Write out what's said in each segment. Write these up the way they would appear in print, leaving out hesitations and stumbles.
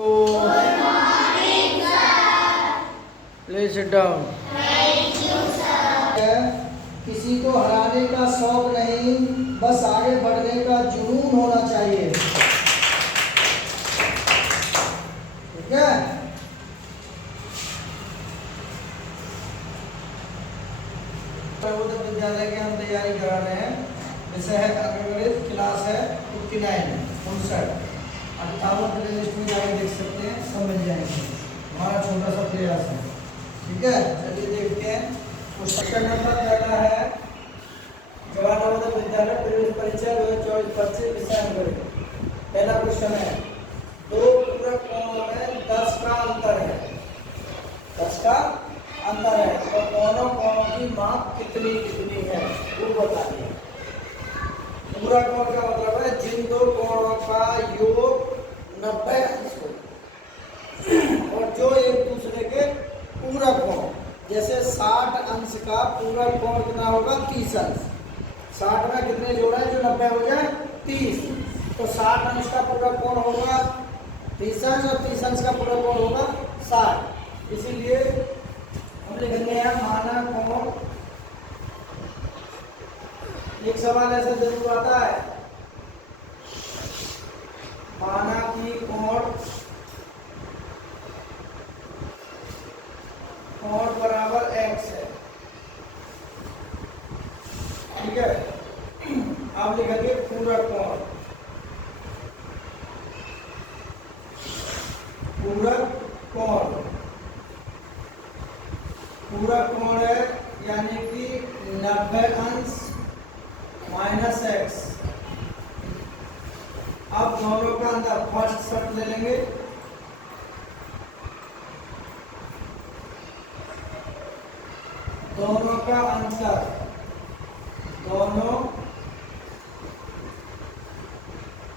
Good morning, sir. Please sit down. Thank you, sir. किसी को हराने का शौक नहीं, बस आगे बढ़ने का जुनून होना चाहिए। ठीक है? प्रबोधन विद्यालय की हम तैयारी करा रहे हैं। विषय है अंग्रेजी, क्लास है 59 58 प्लेलिस्ट में जाके देख सकते हैं, सब मिल जाएंगे। हमारा छोटा सा प्रयास है। ठीक है, चलिए देखते हैं। क्वेश्चन नंबर पहला है जवाहर नवोदय विद्यालय प्रवेश परीक्षा 2024-25 विषय अंग्रेजी। पहला क्वेश्चन है, दो पूरक कोणों में 10 का अंतर है। 10 का अंतर है तो दोनों कोणों की माप कितनी कितनी है वो बताइए। पूरक कोण का मतलब है जिन दो कोणों का योग 90 अंश हो और जो एक दूसरे के पूरक हो। जैसे 60 अंश का पूरक कोण कितना होगा? 30 अंश। 60 में कितने जोड़े जो 90 हो जाए? 30। तो 60 अंश का पूरक कोण होगा 30 अंश और 30 अंश का पूरक कोण होगा 60। इसीलिए हम लिखेंगे यहाँ माना कोण। एक सवाल ऐसा जरूर आता है, माना कि कोण बराबर x है। ठीक है, आप लिखेंगे पूरक कोण। पूरक कोण है यानी कि 90 अंश माइनस x। अब दोनों का अंतर फर्स्ट शर्त ले लेंगे। दोनों का अंतर, दोनों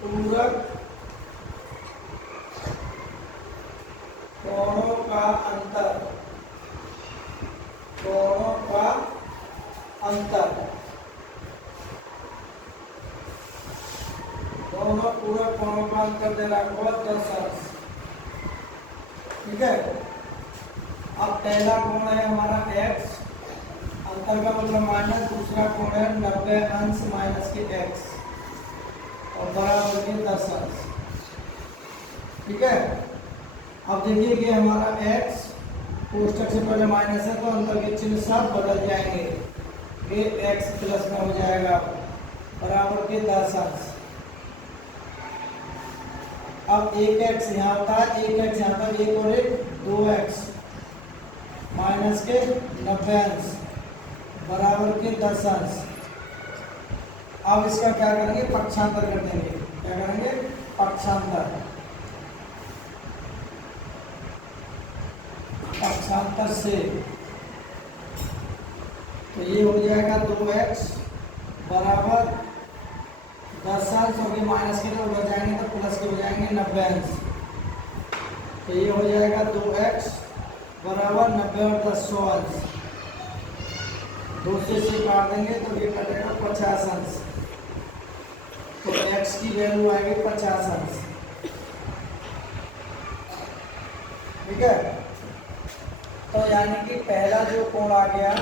पूरक कोणों का अंतर, कोणों का अंतर, दोनों पूरक कोणों का अंतर दे रखा हुआ 10 अंश। ठीक है, अब पहला कोण है हमारा x, अंतर का मतलब माइनस। दूसरा कोण है 90 अंश माइनस के x और बराबर के 10 अंश। ठीक है, अब देखिए कि हमारा x कोष्टक से पहले माइनस है तो अंतर के चिन्ह सब बदल जाएंगे। ये x प्लस में हो जाएगा बराबर के 10 अंश। अब 1x यहाँ होता है, 1x यहाँ पर, 1 और 1 2x माइनस के 90 अंश बराबर के 10 अंश। अब इसका क्या करेंगे? पक्षांतर कर देंगे। क्या करेंगे? पक्षांतर। पक्षांतर से तो ये हो जाएगा 2x बराबर 10 अंश और ये माइनस के तो उधर जाएंगे तो प्लस के हो जाएंगे 90 अंश। तो ये हो जाएगा 2x बराबर 90 और 10 100 अंश। 2 से काट देंगे तो ये कटेगा 50 अंश। तो x की वैल्यू आएगी 50 अंश। ठीक है, तो यानी कि पहला जो कोण आ गया,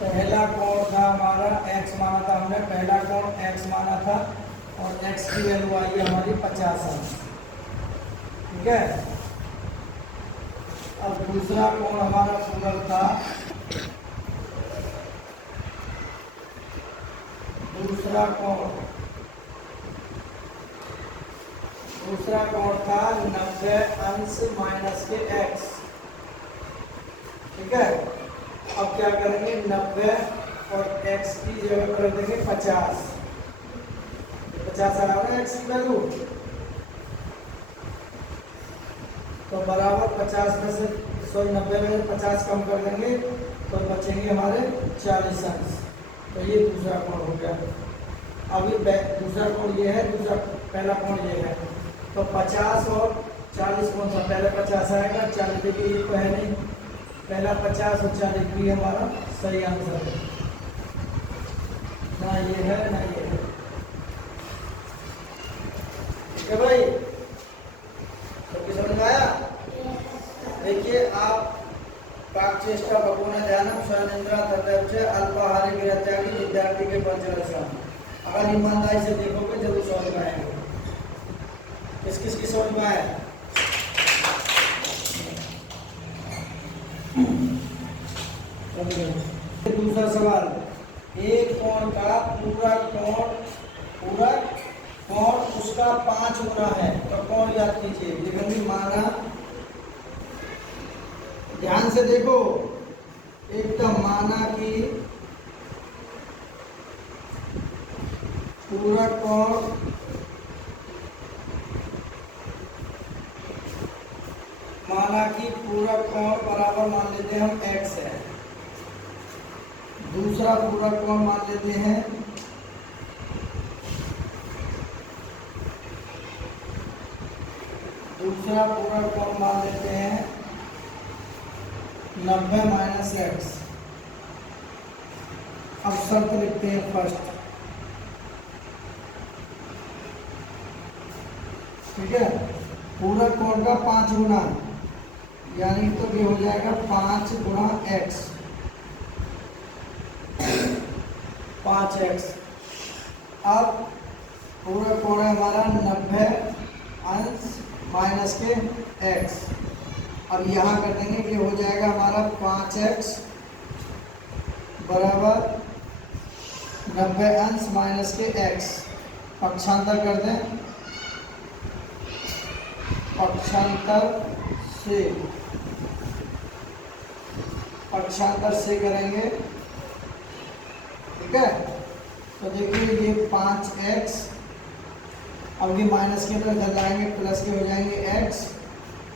पहला कोण था हमारा x माना था हमने, पहला कोण x माना था और x की वैल्यू आई है हमारी 50 अंश। ठीक है, अब दूसरा कोण हमारा पूरक था, दूसरा कोण था 90 अंश माइनस के x। ठीक है, अब क्या करेंगे? 90 और x की जगह कर देंगे 50। 50 आ रहा है x की वैल्यू, तो बराबर 50 में से 90 में 50 कम कर देंगे तो बचेंगे हमारे 40 अंश। तो ये दूसरा कोण हो गया। अभी दूसरा कोण ये है, दूसरा पहला कोण ये है। तो 50 और 40 कौन सा? पहले 50 आएगा, 40 देखिए ये तो है नहीं, पहला 50 और 40 भी हमारा सही आंसर है। ना ये है ना ये है। क्या भाई, सबकी समझ में आया? देखिए आप प्राक्चेष्टा भगवान ध्यानम स्वयंद्रा तथैव च अल्पाहारी गृहत्यागी विद्यार्थी के पंचलक्षण। अगर ईमानदारी से देखोगे जरूर समझ में आएंगे। किस किस की समझ में आया? दूसरा सवाल, एक कोण का पूरा कोण उसका 5 गुना है तो कोण याद कीजिए। लिखेंगे माना, ध्यान से देखो एकदम, माना कि पूरा कोण बराबर मान लेते हैं हम x है। दूसरा पूरा कोण मान लेते हैं हैं 90 माइनस x। अब शर्त लिखते हैं फर्स्ट, ठीक है। पूरा कोण का 5 गुना, यानी तो ये हो जाएगा 5 गुणा x, 5x। अब पूरा कोण है हमारा 90 अंश माइनस के x। अब यहाँ कर देंगे कि हो जाएगा हमारा 5x बराबर 90 अंश माइनस के x। पक्षांतर कर दें, पक्षांतर से करेंगे, ठीक है। तो देखिए ये 5x, अब ये माइनस के अंदर इधर लाएंगे, प्लस के हो जाएंगे x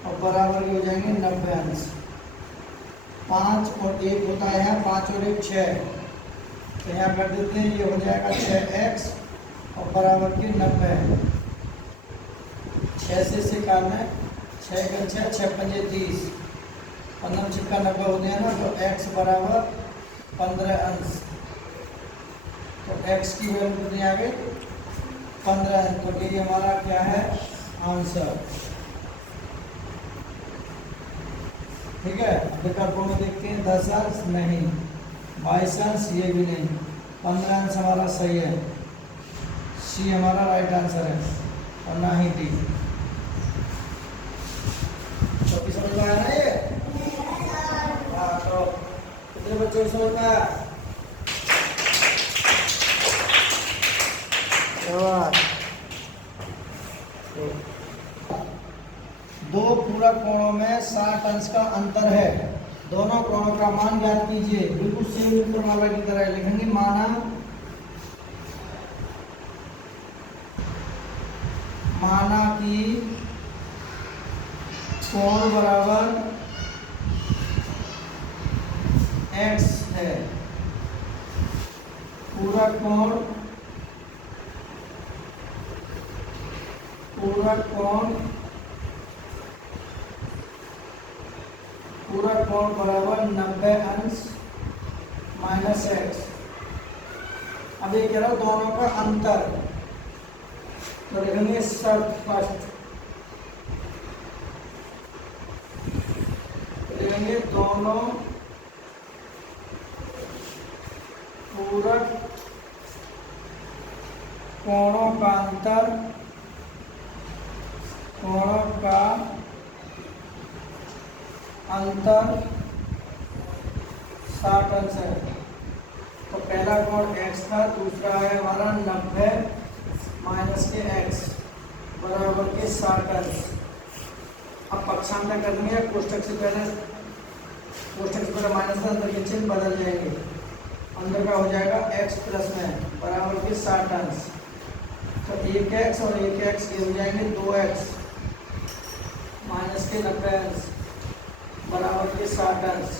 और बराबर के हो जाएंगे 90 अंश। 5 और 1 होता है यहाँ, 5 और 1 6, तो यहाँ कर देते हैं, ये हो जाएगा 6x और बराबर के 90। 6 से काटना है, 6 का 6, 6 पंजे 30, 15 छिक्का 90 होते हैं ना, तो x बराबर 15 अंश। तो x की वैल्यू कितनी आ गई? 15 अंश। तो ये हमारा क्या है? आंसर, ठीक है। विकल्पों में देखते हैं, 10 अंश नहीं, 22 अंश ये भी नहीं, 15 अंश हमारा सही है, सी हमारा राइट आंसर है और ना ही डी। तो समझ में आया ना ये? हाँ, तो कितने बच्चों को समझ में आया? दो पूरक कोणों में 60 अंश का अंतर है, दोनों कोणों का मान ज्ञात कीजिए। बिल्कुल सेम फॉर्मूला की तरह लिखेंगे, माना कि कोण बराबर x है, पूरा कोण बराबर 90 अंश माइनस x। अब ये कह रहा हूं दोनों का अंतर, तो लिखेंगे शर्त फर्स्ट, लिखेंगे दोनों पूरक कोणों का अंतर 60 अंश है। तो पहला कोण x था, दूसरा है हमारा 90 माइनस के x बराबर के 60 अंश। अब पक्षांतर कर देंगे, कोष्टक से पहले माइनस अंदर के चिन्ह बदल जाएंगे, अंदर का हो जाएगा x प्लस में बराबर के 60 अंश। तो 1x और 1x ये हो जाएंगे 2x माइनस के 90 अंश बराबर के 60 अंश।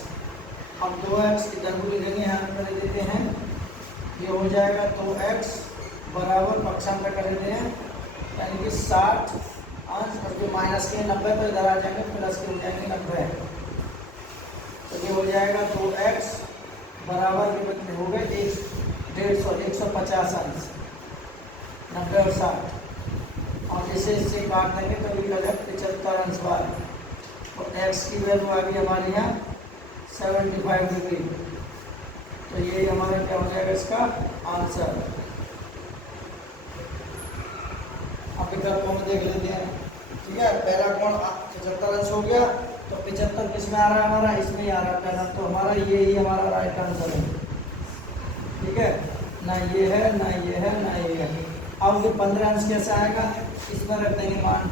अब 2x इधर को लिखेंगे, यहाँ कर देते हैं, ये हो जाएगा 2x बराबर पक्षांतर कर देते हैं, यानी कि 60 अंश और जो माइनस के 90 तो इधर आ जाएंगे, प्लस के हो जाएंगे 90। तो ये हो जाएगा 2x बराबर के कितने हो गए 150 अंश, 90 और 60। और इसे इससे काट देंगे तो निकलेगा 75 अंश बार। और x की वैल्यू आ गई हमारे यहाँ 75 डिग्री। तो ये हमारा क्या हो जाएगा इसका आंसर। अब विकल्पों में देख लेते हैं। ठीक है, पहला कोण 75 अंश हो गया, तो 75 किस में आ रहा है हमारा, इसमें ही आ रहा है पहला, तो हमारा ये ही हमारा राइट आंसर है। ठीक है, ना ये है ना ये है ना ये है। अब ये 15 अंश कैसे आएगा, इसमें रख देंगे मान।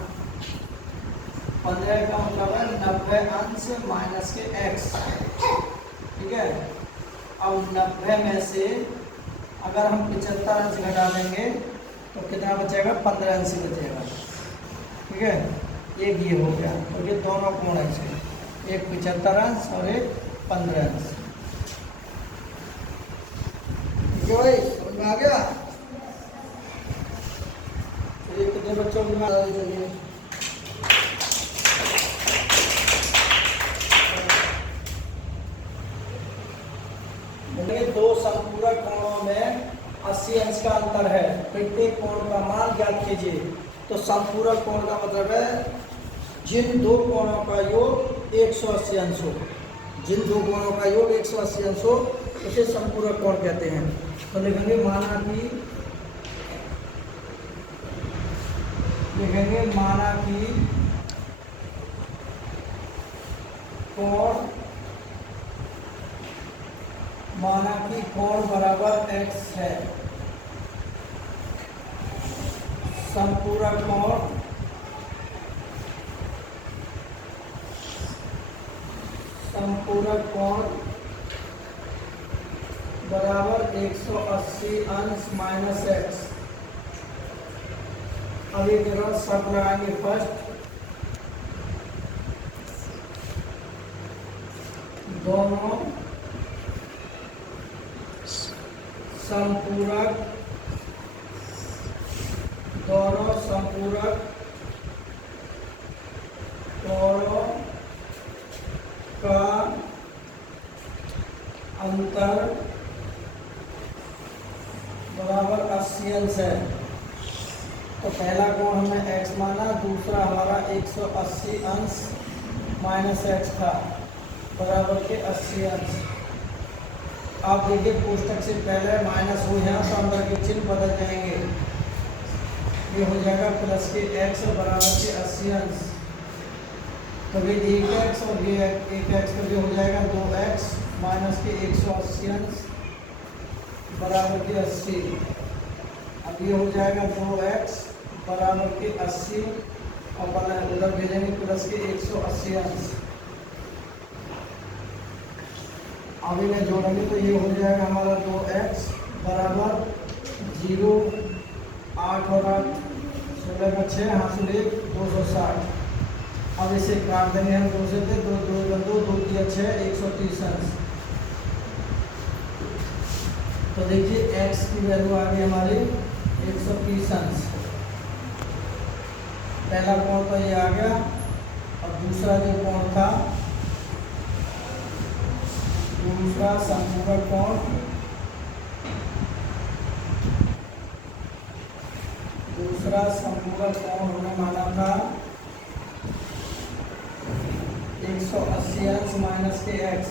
15 का मतलब है 90 अंश माइनस के x। ठीक है, अब 90 में से अगर हम 75 अंश घटा देंगे तो कितना बचेगा, 15 अंश बचेगा। ठीक है, एक ये हो गया, तो ये दोनों कोण है इसके, एक 75 अंश और एक 15 अंश। ठीक है भाई, समझ में आ गया। तो ये कितने बच्चों को बता दीजिए। दो संपूरक कोणों में 80 अंश का अंतर है, प्रत्येक कोण का मान ज्ञात कीजिए। तो संपूरक कोण का मतलब है जिन दो कोणों का योग 180 अंश हो, जिन दो कोणों का योग 180 अंश हो उसे संपूरक कोण कहते हैं। तो लिखेंगे माना कि कोण बराबर x है। संपूरक कोण बराबर 180 अंश माइनस x। अब एक जगह शर्त लगाएंगे फर्स्ट, दोनों संपूरक कोणों का अंतर बराबर 80 अंश है। तो पहला कोण हमने x माना, दूसरा हमारा 180 अंश माइनस x था, बराबर के 80 अंश। आप देखिए कोष्टक से पहले माइनस हो यहाँ, तो अंदर के चिन्ह बदल जाएंगे, ये हो जाएगा प्लस के x बराबर के 80 अंश। तो ये 1x और ये 1x का जो हो जाएगा 2x माइनस के 180 अंश बराबर के 80। अब ये हो जाएगा 2x बराबर के 80 और उधर भेजेंगे प्लस के 180 अंश। अब इन्हें जोड़ेंगे तो ये हो जाएगा हमारा 2x बराबर 0, 8 और 8 16 का 6 हासिल 1 260। अब इसे काट देंगे हम 2 से, 2 2 2 3 6 130 अंश। तो देखिए x की वैल्यू आ गई हमारी 130 अंश। पहला कोण तो ये आ गया, और दूसरा जो कोण था, दूसरा संपूरक कोण हमने माना था 180 अंश माइनस के x।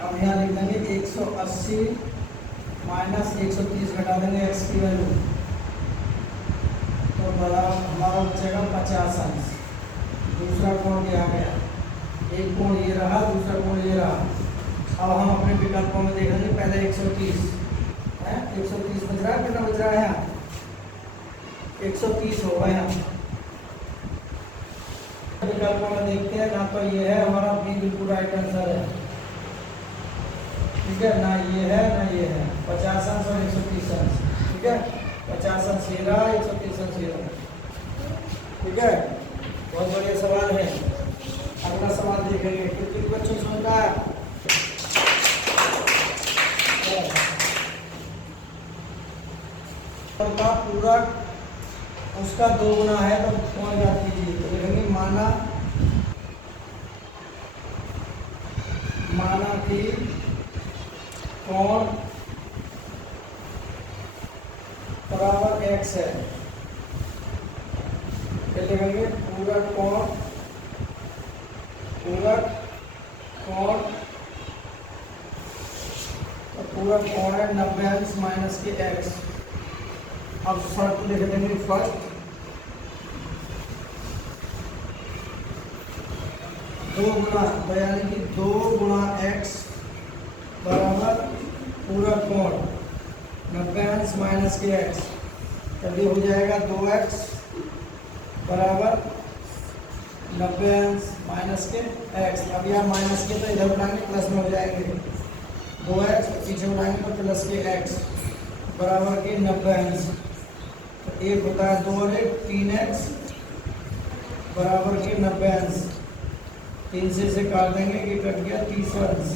अब यहाँ लिख देंगे 180 माइनस 130 घटा देंगे x की वैल्यू, तो बराबर हमारा बचेगा 50 अंश। दूसरा कोण क्या आ गया, एक कोण ये रहा, दूसरा कोण ये रहा। अब हम अपने विकल्पों में देखेंगे, पहले 130 है, 130 बच रहा है, कितना बच रहा है यहाँ 130 होगा यहाँ। विकल्पों में देखते हैं, ना तो ये है हमारा बी बिल्कुल राइट आंसर है। ठीक है, ना ये है ना ये है, 50 अंश और 130 अंश। ठीक है, 50 अंश ये रहा, 130 अंश ये रहा। ठीक है, बहुत बढ़िया सवाल है। अगला सवाल देखेंगे, कितने बच्चों समझ में आया। का पूरक उसका 2 गुना है तो कौन याद कीजिए। तो लिखेंगे माना कि कोण बराबर x है। लिखेंगे पूरक कोण तो पूरक कोण है 90 अंश माइनस के x। अब शर्त लिख देंगे फर्स्ट, 2 गुना तो यानी कि 2 गुना x बराबर पूरक कोण 90 अंश माइनस के x, तभी हो जाएगा 2x बराबर 90 अंश माइनस के x। अब यहाँ माइनस के तो इधर उठाएंगे प्लस में हो जाएंगे 2x, पीछे उठाएंगे तो प्लस के x बराबर के 90 अंश। तो एक होता है 2 और 1 3x बराबर के 90 अंश। 3 से काट देंगे, ये कट गया 30 अंश।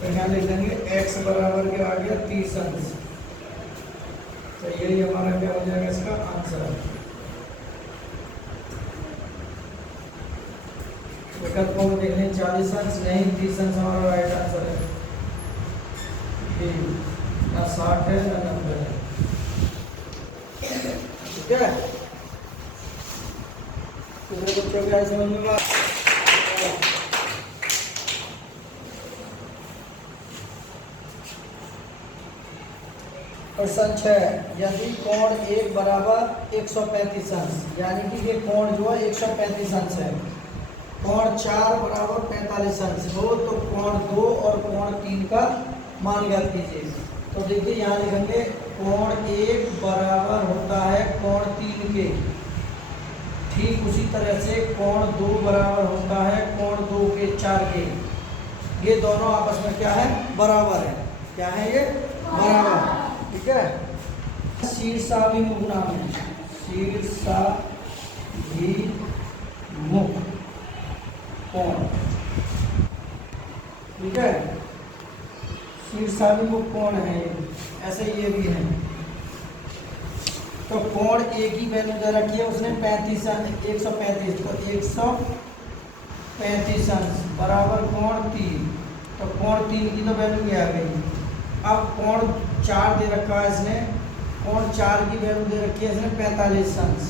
तो यहाँ लिख देंगे x बराबर के आ गया 30 अंश। तो यही हमारा क्या हो जाएगा इसका आंसर। विकल्पों में देखने 40 अंश नहीं 30 अंश हमारा राइट आंसर है। ना 60 है ना 90 है। ठीक है, पूरे बच्चों को समझ में बात। प्रश्न 6, यदि कोण 1 बराबर 135 अंश, यानी कि ये कोण जो है 135 अंश है, कोण 4 बराबर 45 अंश हो तो कोण 2 और कोण 3 का मान ज्ञात कीजिए। तो देखिए यहाँ लिखेंगे कोण 1 बराबर होता है कोण 3 के, ठीक उसी तरह से कोण 2 बराबर होता है कोण 2 के 4 के। ये दोनों आपस में क्या है, बराबर है। क्या है ये, बराबर। ठीक है, शीर्षाभिमुख नाम है, शीर्षाभिमुख कोण। ठीक है, शीर्षाभिमुख कोण है, ऐसे ये भी है। तो कोण एक ही वैल्यू दे रखी है उसने 135, तो 135 अंश बराबर कोण 3। तो कोण 3 की तो वैल्यू क्या आ गई। अब कोण 4 दे रखा है इसने, कोण 4 की वैल्यू दे रखी है इसने 45 अंश,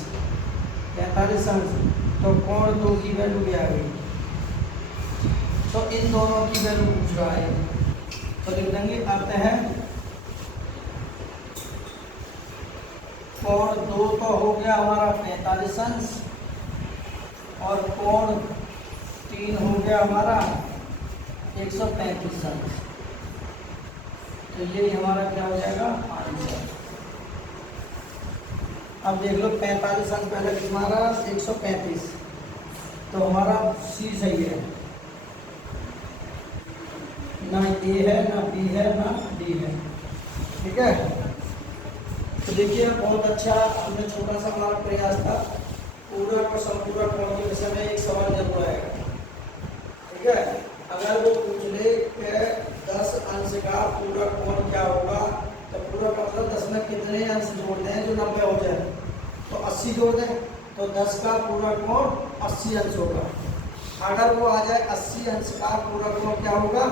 45 अंश। तो कोण 2 की वैल्यू क्या आ गई। तो इन दोनों की वैल्यू पूछ रहा है, तो लिख देंगे अर्थ है कोण 2 तो हो गया हमारा 45 अंश और कोण 3 हो गया हमारा 135 अंश। तो ये हमारा क्या हो जाएगा आंसर। अब देख लो 45 अंश पहले हमारा 135, तो हमारा सी सही है, ना ए है ना बी है ना डी है। ठीक है, तो देखिए बहुत अच्छा हमने छोटा सा हमारा प्रयास था। पूरक और संपूरक कोण के विषय में एक सवाल जरूर आएगा। ठीक है, अगर वो पूछ ले कि 10 अंश का पूरक कोण क्या होगा, तो पूरक का मतलब 10 में कितने अंश जोड़ दें जो 90 हो जाए, तो 80 जोड़ दें, तो 10 का पूरक कोण 80 अंश होगा। अगर वो आ जाए 80 अंश का पूरक कोण क्या होगा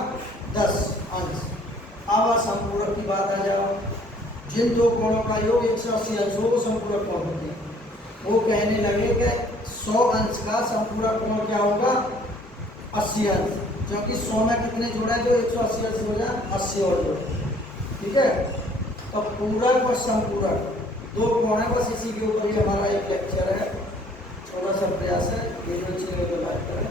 10 अंश। अब संपूरक की बात आ जाओ, जिन दो कोणों का योग 180 अंश हो वो संपूरक कोण होते हैं। वो कहने लगे कि 100 अंश का संपूरक कोण क्या होगा 80 अंश, क्योंकि 100 में कितने जोड़े जो 180 अंश हो जाए 80 और जोड़े। ठीक है, तो पूरक और संपूरक दो कोण है, बस इसी के ऊपर ही हमारा एक लेक्चर है, छोटा सा प्रयास है। वीडियो अच्छी लगे तो लाइक करें।